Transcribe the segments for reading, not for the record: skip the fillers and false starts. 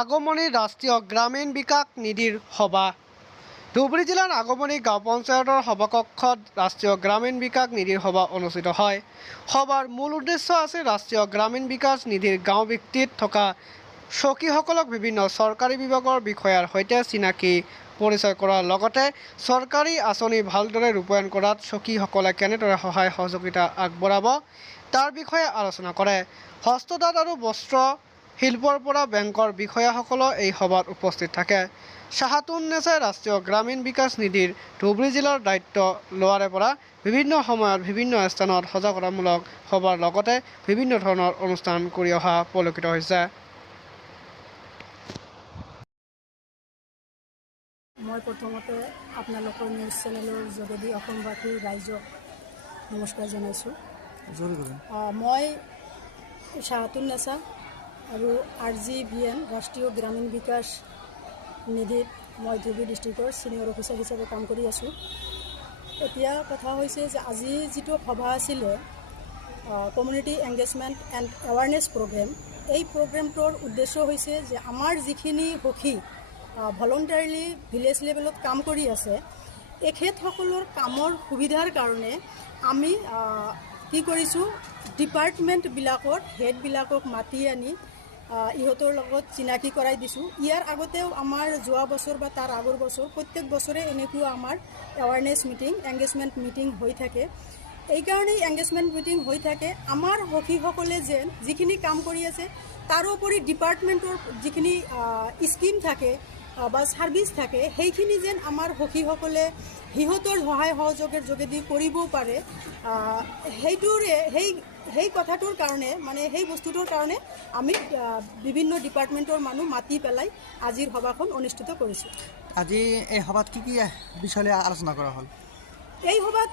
আগমনী ৰাষ্ট্ৰীয় গ্ৰামীণ বিকাশ নিধিৰ সভা। ধুবুৰী জিলাৰ আগমনী গাঁও পঞ্চায়তৰ সভাকক্ষত ৰাষ্ট্ৰীয় গ্ৰামীণ বিকাশ নিধিৰ সভা অনুষ্ঠিত হয়। সভাৰ মূল উদ্দেশ্য আছে ৰাষ্ট্ৰীয় গ্ৰামীণ বিকাশ নিধিৰ গাঁও ভিত্তিত থকা সখীসকলক বিভিন্ন চৰকাৰী বিভাগৰ বিষয়াৰ সৈতে চিনাকি পৰিচয় কৰাৰ লগতে চৰকাৰী আঁচনি ভালদৰে ৰূপায়ণ কৰাত সখীসকলে কেনেদৰে সহায় সহযোগিতা আগবঢ়াব তাৰ বিষয়ে আলোচনা কৰে। হস্ততাঁত আৰু বস্ত্ৰ শিল্পৰ পৰা বেংকৰ বিষয়াসকলো এই সভাত উপস্থিত থাকে। শাহাতুন্নেছাই ৰাষ্ট্ৰীয় গ্ৰামীণ বিকাশ নিধিৰ ধুবুৰী জিলাৰ দায়িত্ব লোৱাৰে পৰা বিভিন্ন সময়ত বিভিন্ন স্থানত সজাগতামূলক সভাৰ লগতে বিভিন্ন ধৰণৰ অনুষ্ঠান কৰি অহা পৰিলক্ষিত হৈছে। মই প্ৰথমতে আপোনালোকৰ নিউজ চেনেলৰ যোগেদি অসমবাসী ৰাইজক নমস্কাৰ জনাইছোঁ। মই শাহাতুন্নেছা আৰু RGVN ৰাষ্ট্ৰীয় গ্ৰামীণ বিকাশ নিধিত মই ধুবুৰী ডিষ্ট্ৰিক্টৰ ছিনিয়ৰ অফিচাৰ হিচাপে কাম কৰি আছোঁ। এতিয়া কথা হৈছে যে আজি যিটো সভা আছিলে community engagement and awareness program, এই প্ৰগ্ৰেমটোৰ উদ্দেশ্য হৈছে যে আমাৰ যিখিনি সখী ভলণ্টাৰীলি ভিলেজ লেভেলত কাম কৰি আছে, এখেতসকলৰ কামৰ সুবিধাৰ কাৰণে আমি কি কৰিছোঁ, ডিপাৰ্টমেণ্টবিলাকৰ হেডবিলাকক মাতি আনি ইহঁতৰ লগত চিনাকি কৰাই দিছোঁ। ইয়াৰ আগতেও আমাৰ যোৱা বছৰ বা তাৰ আগৰ বছৰ প্ৰত্যেক বছৰে এনেকুৱা আমাৰ এৱাৰনেছ মিটিং, এংগেজমেণ্ট মিটিং হৈ থাকে। এইকাৰণেই এংগেজমেণ্ট মিটিং হৈ থাকে আমাৰ সখীসকলে যেন যিখিনি কাম কৰি আছে তাৰোপৰি ডিপাৰ্টমেণ্টৰ যিখিনি স্কিম থাকে বা ছাৰ্ভিচ থাকে সেইখিনি যেন আমাৰ সখীসকলে সিহঁতৰ সহায় সহযোগৰ যোগেদি কৰিব পাৰে, সেই কথাটোৰ কাৰণে মানে সেই বস্তুটোৰ কাৰণে আমি বিভিন্ন ডিপাৰ্টমেণ্টৰ মানুহ মাতি পেলাই আজিৰ সভাখন অনুষ্ঠিত কৰিছোঁ। আজি এই সভাত কি কি বিষয় লৈ আলোচনা কৰা হ'ল? এই সভাত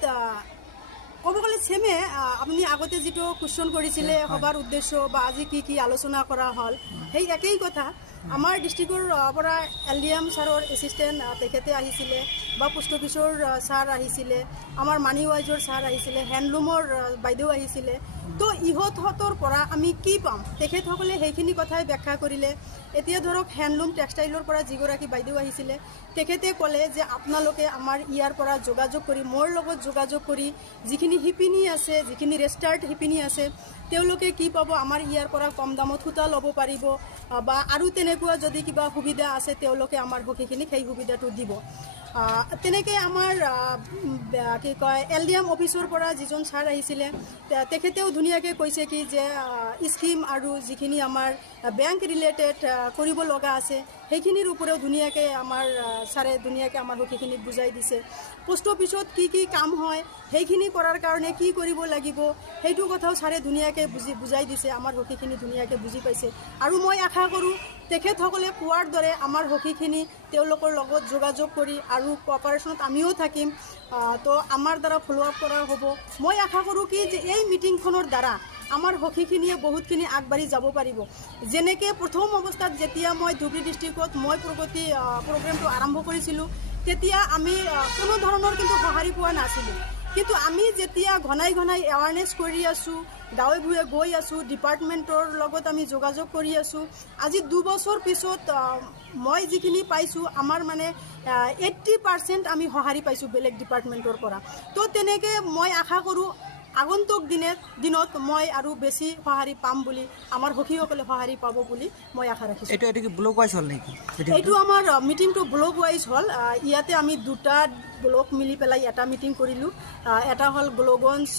ক'ব গ'লে ছেমে আপুনি আগতে যিটো কুৱেশ্যন কৰিছিলে সভাৰ উদ্দেশ্য বা আজি কি কি আলোচনা কৰা হ'ল সেই একেই কথা। আমাৰ ডিষ্ট্ৰিক্টৰ পৰা LDM ছাৰৰ এছিষ্টেণ্ট তেখেতে আহিছিলে বা পোষ্ট অফিচৰ ছাৰ আহিছিলে, আমাৰ মানি ৱাইজৰ ছাৰ আহিছিলে, হেণ্ডলুমৰ বাইদেউ আহিছিলে। তো ইহঁতৰ পৰা আমি কি পাম তেখেতসকলে সেইখিনি কথাই ব্যাখ্যা কৰিলে। এতিয়া ধৰক হেণ্ডলুম টেক্সটাইলৰ পৰা যিগৰাকী বাইদেউ আহিছিলে তেখেতে ক'লে যে আপোনালোকে আমাৰ ইয়াৰ পৰা যোগাযোগ কৰি মোৰ লগত যোগাযোগ কৰি যিখিনি শিপিনী আছে, যিখিনি ৰেষ্টাৰ্ট শিপিনী আছে তেওঁলোকে কি পাব, আমাৰ ইয়াৰ পৰা কম দামত সূতা ল'ব পাৰিব বা আৰু তেনেকুৱা যদি কিবা সুবিধা আছে তেওঁলোকে আমাৰ সখীখিনিক সেই সুবিধাটো দিব। তেনেকৈ আমাৰ কি কয় LDM অফিচৰ পৰা যিজন ছাৰ আহিছিলে তেখেতেও ধুনীয়াকৈ কৈছে কি যে স্কিম আৰু যিখিনি আমাৰ বেংক ৰিলেটেড কৰিব লগা আছে সেইখিনিৰ ওপৰত ধুনীয়াকৈ আমাৰ ছাৰে ধুনীয়াকৈ আমাৰ সখীখিনিক বুজাই দিছে। পোষ্ট অফিচত কি কি কাম হয় সেইখিনি কৰাৰ কাৰণে কি কৰিব লাগিব সেইটো কথাও ছাৰে ধুনীয়াকৈ বুজাই দিছে, আমাৰ সখীখিনি ধুনীয়াকৈ বুজি পাইছে। আৰু মই আশা কৰোঁ তেখেতসকলে কোৱাৰ দৰে আমাৰ সখীখিনি তেওঁলোকৰ লগত যোগাযোগ কৰি আৰু কোঅপাৰেশ্যনত আমিও থাকিম, তো আমাৰ দ্বাৰা ফ'ল' আপ কৰা হ'ব। মই আশা কৰোঁ কি যে এই মিটিংখনৰ দ্বাৰা আমাৰ সখীখিনিয়ে বহুতখিনি আগবাঢ়ি যাব পাৰিব। যেনেকৈ প্ৰথম অৱস্থাত যেতিয়া মই ধুবুৰী ডিষ্ট্ৰিক্টত মই প্ৰগতি প্ৰগ্ৰেমটো আৰম্ভ কৰিছিলোঁ তেতিয়া আমি কোনো ধৰণৰ কিন্তু সঁহাৰি পোৱা নাছিলোঁ, কিন্তু আমি যেতিয়া ঘনাই এৱাৰনেছ কৰি আছোঁ, গাঁৱে ভূঞে গৈ আছোঁ, ডিপাৰ্টমেণ্টৰ লগত আমি যোগাযোগ কৰি আছোঁ, আজি 2 বছৰ পিছত মই যিখিনি পাইছোঁ আমাৰ মানে 80% আমি সঁহাৰি পাইছোঁ বেলেগ ডিপাৰ্টমেণ্টৰ পৰা। তো তেনেকৈ মই আশা কৰোঁ আগন্তুক দিনত মই আৰু বেছি সঁহাৰি পাম বুলি, আমাৰ সখীসকলে সঁহাৰি পাব বুলি মই আশা ৰাখিছোঁ। এইটো কি ব্লক ৱাইজ হ'ল নেকি? এইটো আমাৰ মিটিংটো ব্লক ৱাইজ হ'ল। ইয়াতে আমি 2টা ব্লক মিলি পেলাই এটা মিটিং কৰিলোঁ। এটা হ'ল গোলগঞ্জ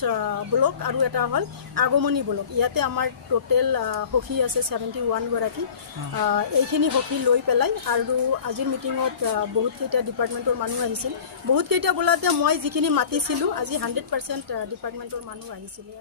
ব্লক আৰু এটা হ'ল আগমনী ব্লক। ইয়াতে আমাৰ টোটেল সখী আছে 71 গৰাকী। এইখিনি সখী লৈ পেলাই আৰু আজিৰ মিটিঙত বহুতকেইটা ডিপাৰ্টমেণ্টৰ মানুহ আহিছিল। বহুতকেইটা বোলাতে মই যিখিনি মাতিছিলোঁ আজি 100% ডিপাৰ্টমেণ্টৰ মানুহ আহিছিলে।